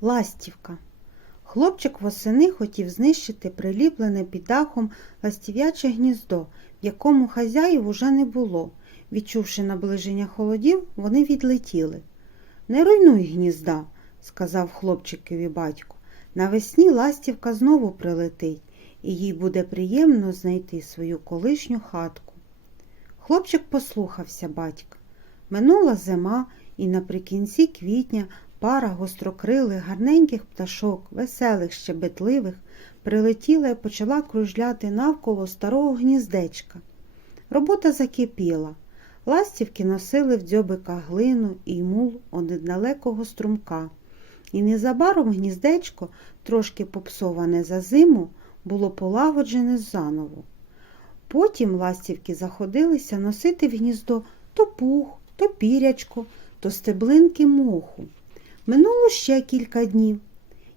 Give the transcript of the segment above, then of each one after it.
Ластівка. Хлопчик восени хотів знищити приліплене під дахом ластів'яче гніздо, в якому хазяїв уже не було. Відчувши наближення холодів, вони відлетіли. Не руйнуй гнізда, сказав хлопчикові батько. Навесні ластівка знову прилетить, і їй буде приємно знайти свою колишню хатку. Хлопчик послухався батька. Минула зима, і наприкінці квітня пара гострокрилих, гарненьких пташок, веселих, щебетливих, прилетіла і почала кружляти навколо старого гніздечка. Робота закипіла. Ластівки носили в дзьобиках глину і мул од далекого струмка. І незабаром гніздечко, трошки попсоване за зиму, було полагоджене заново. Потім ластівки заходилися носити в гніздо то пух, то пірячко, то стеблинки моху. Минуло ще кілька днів,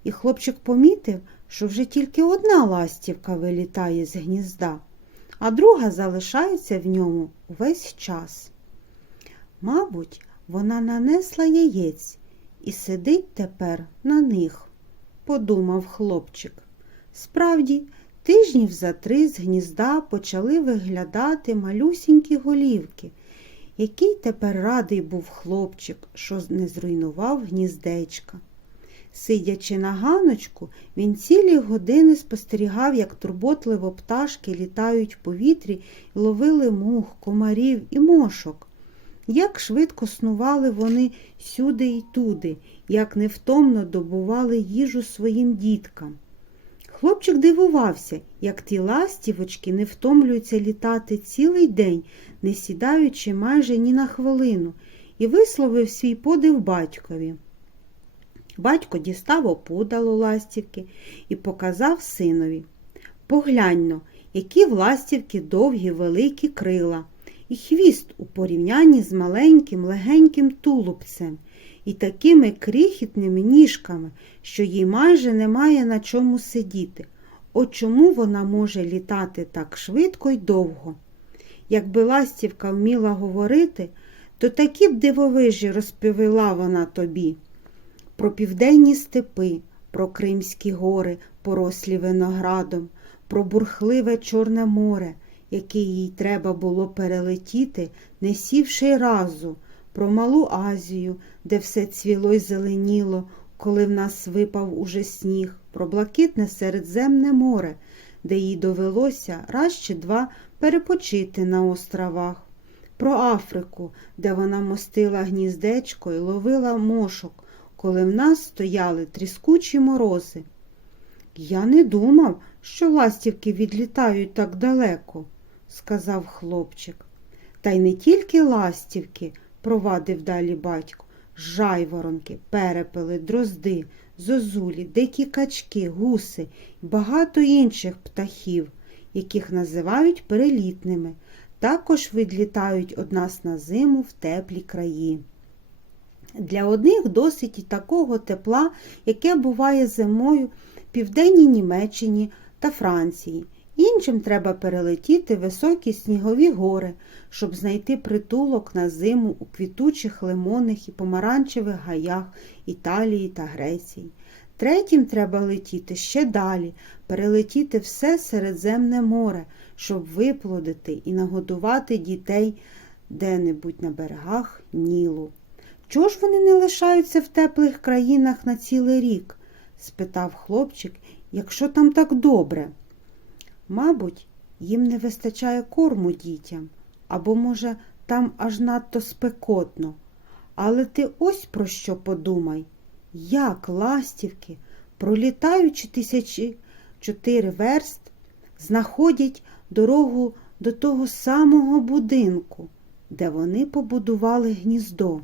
і хлопчик помітив, що вже тільки одна ластівка вилітає з гнізда, а друга залишається в ньому увесь час. Мабуть, вона нанесла яєць і сидить тепер на них, подумав хлопчик. Справді, тижнів за три з гнізда почали виглядати малюсінькі голівки, який тепер радий був хлопчик, що не зруйнував гніздечка. Сидячи на ганочку, він цілі години спостерігав, як турботливо пташки літають в повітрі і ловили мух, комарів і мошок. Як швидко снували вони сюди й туди, як невтомно добували їжу своїм діткам. Хлопчик дивувався, як ті ластівочки не втомлюються літати цілий день, не сідаючи майже ні на хвилину, і висловив свій подив батькові. Батько дістав опудало ластівки і показав синові. Погляньно, які в ластівки довгі великі крила, і хвіст у порівнянні з маленьким легеньким тулубцем, і такими крихітними ніжками, що їй майже немає на чому сидіти. От чому вона може літати так швидко й довго? Якби ластівка вміла говорити, то такі б дивовижі розповіла вона тобі. Про південні степи, про Кримські гори, порослі виноградом, про бурхливе Чорне море, яке їй треба було перелетіти, не сівши разу, про малу Азію, де все цвіло й зеленіло, коли в нас випав уже сніг, про блакитне Середземне море, де їй довелося раз чи два перепочити на островах, про Африку, де вона мостила гніздечко і ловила мошок, коли в нас стояли тріскучі морози. Я не думав, що ластівки відлітають так далеко, сказав хлопчик. Та й не тільки ластівки, провадив далі батько, жайворонки, перепели, дрозди, зозулі, дикі качки, гуси і багато інших птахів, яких називають перелітними, також відлітають од нас на зиму в теплі краї. Для одних досить і такого тепла, яке буває зимою в південній Німеччині та Франції. Іншим треба перелетіти високі снігові гори, щоб знайти притулок на зиму у квітучих лимонних і помаранчевих гаях Італії та Греції. Третім треба летіти ще далі, перелетіти все Середземне море, щоб виплодити і нагодувати дітей де-небудь на берегах Нілу. Чого ж вони не лишаються в теплих країнах на цілий рік? спитав хлопчик, якщо там так добре. Мабуть, їм не вистачає корму дітям, або, може, там аж надто спекотно. Але ти ось про що подумай, як ластівки, пролітаючи тисячі чотири верст, знаходять дорогу до того самого будинку, де вони побудували гніздо.